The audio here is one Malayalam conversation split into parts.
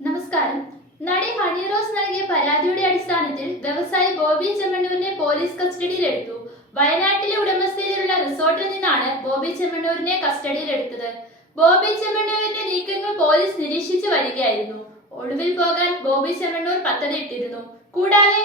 നമസ്കാരം. നടി ഹണി റോസ് നൽകിയ പരാതിയുടെ അടിസ്ഥാനത്തിൽ വ്യവസായി ബോബി ചെമ്മണ്ണൂരിനെ പോലീസ് കസ്റ്റഡിയിലെടുത്തു. വയനാട്ടിലെ ഉടമസ്ഥതയിലുള്ള റിസോർട്ടിൽ നിന്നാണ് ബോബി ചെമ്മണ്ണൂരിനെ കസ്റ്റഡിയിലെടുത്തത്. ബോബി ചെമ്മണ്ണൂരിന്റെ നീക്കങ്ങൾ പോലീസ് നിരീക്ഷിച്ചു വരികയായിരുന്നു. ഒളിവിൽ പോകാൻ ബോബി ചെമ്മണ്ണൂർ പദ്ധതിയിട്ടിരുന്നു. കൂടാതെ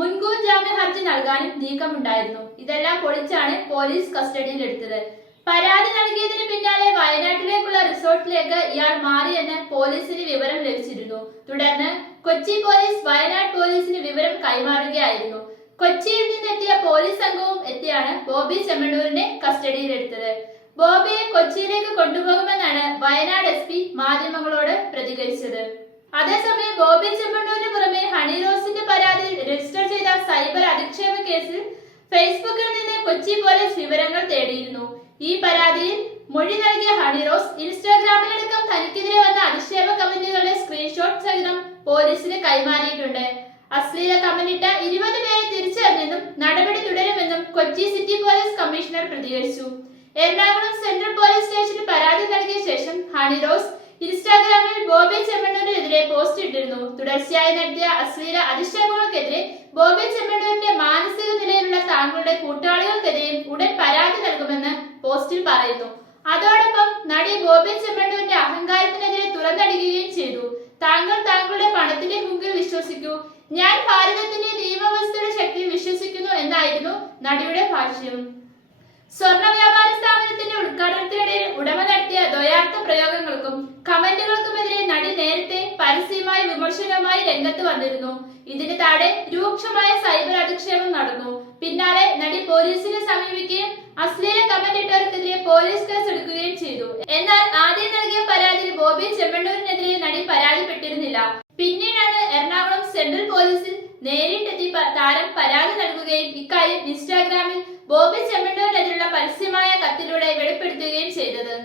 മുൻകൂർ ജാമ്യ ഹർജി നൽകാനും നീക്കമുണ്ടായിരുന്നു. ഇതെല്ലാം പൊളിച്ചാണ് പോലീസ് കസ്റ്റഡിയിലെടുത്തത്. പരാതി നൽകിയതിന് പിന്നാലെ വയനാട്ടിലേക്കുള്ള റിസോർട്ടിലേക്ക് ഇയാൾ മാറിയെന്ന് പോലീസിന് വിവരം ലഭിച്ചിരുന്നു. തുടർന്ന് കൊച്ചി പോലീസ് വയനാട് പോലീസിന് വിവരം കൈമാറുകയായിരുന്നു. കൊച്ചിയിൽ നിന്നെത്തിയ പോലീസ് സംഘവും എത്തിയാണ് ബോബി ചെമ്മണ്ണൂരിനെ കസ്റ്റഡിയിലെടുത്തത്. ബോബിയെ കൊച്ചിയിലേക്ക് കൊണ്ടുപോകുമെന്നാണ് വയനാട് SP മാധ്യമങ്ങളോട് പ്രതികരിച്ചത്. അതേസമയം ബോബി ചെമ്മണ്ണൂരിന് പുറമെ ഹണി റോസിന്റെ പരാതിയിൽ രജിസ്റ്റർ ചെയ്ത സൈബർ അധിക്ഷേപ കേസിൽ ഫേസ്ബുക്കിൽ നിന്ന് കൊച്ചി പോലീസ് വിവരങ്ങൾ തേടിയിരുന്നു. ഈ പരാതിയിൽ മൊഴി നൽകിയ ഹണി റോസ് ഇൻസ്റ്റാഗ്രാമിലടക്കം തനിക്കെതിരെ വന്ന അധിക്ഷേപ കമന്റുകളുടെ സ്ക്രീൻഷോട്ട് സഹിതം പോലീസിന് കൈമാറിയിട്ടുണ്ട്. അശ്ലീല കമന്റിട്ട 20 പേരെ തിരിച്ചറിഞ്ഞെന്നും നടപടി തുടരുമെന്നും കൊച്ചി സിറ്റി പോലീസ് കമ്മീഷണർ പ്രതികരിച്ചു. എറണാകുളം സെൻട്രൽ പോലീസ് സ്റ്റേഷന് പരാതി നൽകിയ ശേഷം ഹണി റോസ് ഇൻസ്റ്റാഗ്രാമിൽ ബോബി ചെമ്മണ്ണൂരിനെതിരെ പോസ്റ്റ് ഇട്ടിരുന്നു. തുടർച്ചയായി നടത്തിയ അശ്ലീല അധിക്ഷേപങ്ങൾക്കെതിരെ ബോബി ചെമ്മണ്ണൂരിന്റെ മാനസിക നിലയിലുള്ള താങ്കളുടെ കൂട്ടാളികൾക്കെതിരെയും ഉടൻ പരാതി നൽകുമെന്ന് പോസ്റ്റിൽ പറയുന്നു. അതോടൊപ്പം നടി ബോബി ചെമ്മണ്ണൂരിന്റെ അഹങ്കാരത്തിനെതിരെ തുറന്നടിക്കുകയും ചെയ്തു. താങ്കൾ താങ്കളുടെ പണത്തിന്റെ ഹുങ്കിൽ വിശ്വസിക്കൂ, ഞാൻ ഭാരതത്തിന്റെ നിയമവ്യവസ്ഥയുടെ ശക്തിയിൽ വിശ്വസിക്കുന്നു എന്നായിരുന്നു നടിയുടെ ഭാഷ്യം. സ്വർണ്ണ വ്യാപാര സ്ഥാപനത്തിന്റെ ഉദ്ഘാടനത്തിനിടയിൽ ഉടമ നടത്തിയ ദ്വയാർത്ഥ പ്രയോഗങ്ങൾക്കും കമന്റുകൾക്കുമെതിരെ നടി നേരത്തെ പരസ്യമായ വിമർശനവുമായി രംഗത്ത് വന്നിരുന്നു. ഇതിന് താഴെ രൂക്ഷമായ സൈബർ അധിക്ഷേപം നടന്നു. പിന്നാലെ നടി പോലീസിനെ സമീപിക്കുകയും അശ്ലീല കമന്റ് ഇട്ടവർക്കെതിരെ പോലീസ് കേസ് എടുക്കുകയും ചെയ്തു. എന്നാൽ ആദ്യം നൽകിയ പരാതിയിൽ ബോബി ചെമ്മണ്ണൂരിനെതിരെ നടി പരാതിപ്പെട്ടിരുന്നില്ല. പിന്നീടാണ് എറണാകുളം സെൻട്രൽ പോലീസിൽ നേരിട്ടെത്തി താരം പരാതി നൽകുകയും ഇക്കാര്യം ഇൻസ്റ്റാഗ്രാമിൽ ബോബി ചെമ്മണ്ണൂരിനെതിരെയുള്ള പരസ്യമായ കത്തിലൂടെ വെളിപ്പെടുത്തുകയും ചെയ്തത്.